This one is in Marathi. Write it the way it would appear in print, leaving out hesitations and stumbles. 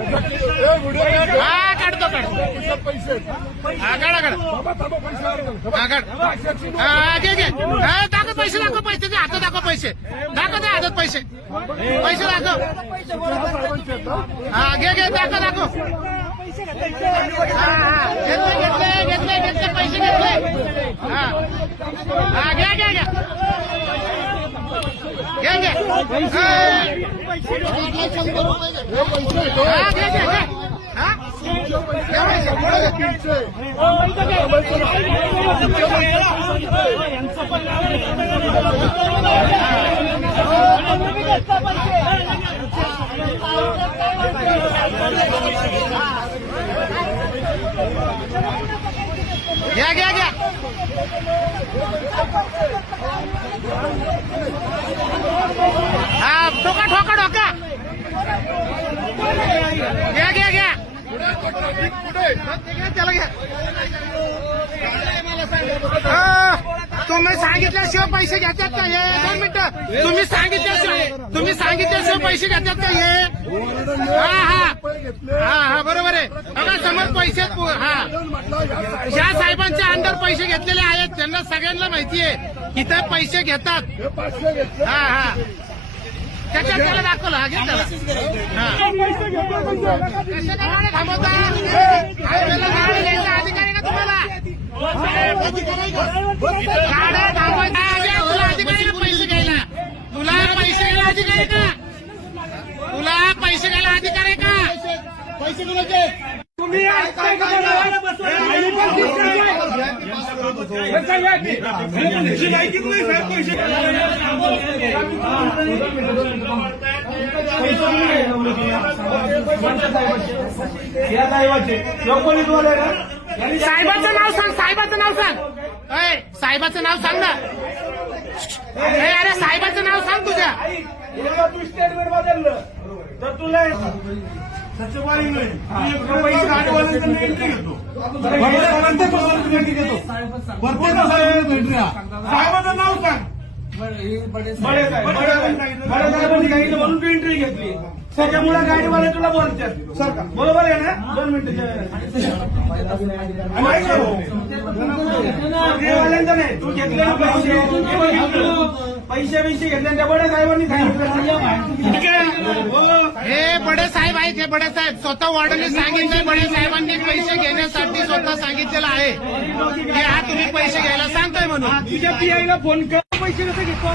हा काढतो पैसे हा काढा काढा हा काढ हा घे घे दाखव पैसे दाखव पैसे दे हातात दाखव पैसे दाखव दे हातात पैसे पैसे दाखव हा घे घे दाखव दाखव हा हा घेतले घेतले घेतले घेतले पैसे घेतले हा हा घ्या घ्या घ्या घे घे हा घे घे घे हा घ्या घ्या घ्या हा ठोका ठोका ठोका घ्या घ्या घ्या त्याला घ्या तुम्ही सांगितल्याशिवाय पैसे घेतात का हे 2 मिनिटं तुम्ही सांगितल्याशिवाय पैसे घेतात का हे हा हा हा हा बरोबर आहे बघा समोर पैसे हा ज्या साहेबांच्या अंडर पैसे घेतलेले आहेत त्यांना सगळ्यांना माहिती आहे इथे पैसे घेतात हा हा त्याच्यात त्याला दाखवलं हा घेतलं गाडी थांबवता गाडी घ्यायचा अधिकारी का तुम्हाला गाड्या थांबवायचा तुला अधिकारी का पैसे घ्यायला तुला पैसे घ्यायला अधिकारी का तुला पैसे घ्यायला अधिकारी का पैसे कुणाचे तुम्ही साहेबाचं नाव सांग साहेबाचं नाव सांग साहेबाचं नाव सांग ना अरे साहेबाचं नाव सांग तुझ्या तू स्टेटमेंट बदललं तर तुला सचिवालय एंट्री घेतो साहेबाचं नाव सांग बडे साहेबांनी सांगितलं म्हणून तू एंट्री घेतली त्याच्यामुळे गाडीवाले तुला बोलतात बरोबर आहे ना 2 मिनिटं नाही तू घेतले पैसे घेतले बडे साहेबांनी हे बडे साहेब आहेत हे बडे साहेब स्वतः वॉर्डनने सांगितलं बडे साहेबांनी पैसे घेण्यासाठी स्वतः सांगितलेलं आहे की हा तुम्ही पैसे घ्यायला सांगताय म्हणून तुझ्या पीआयला फोन कर पैसे कसं घेतो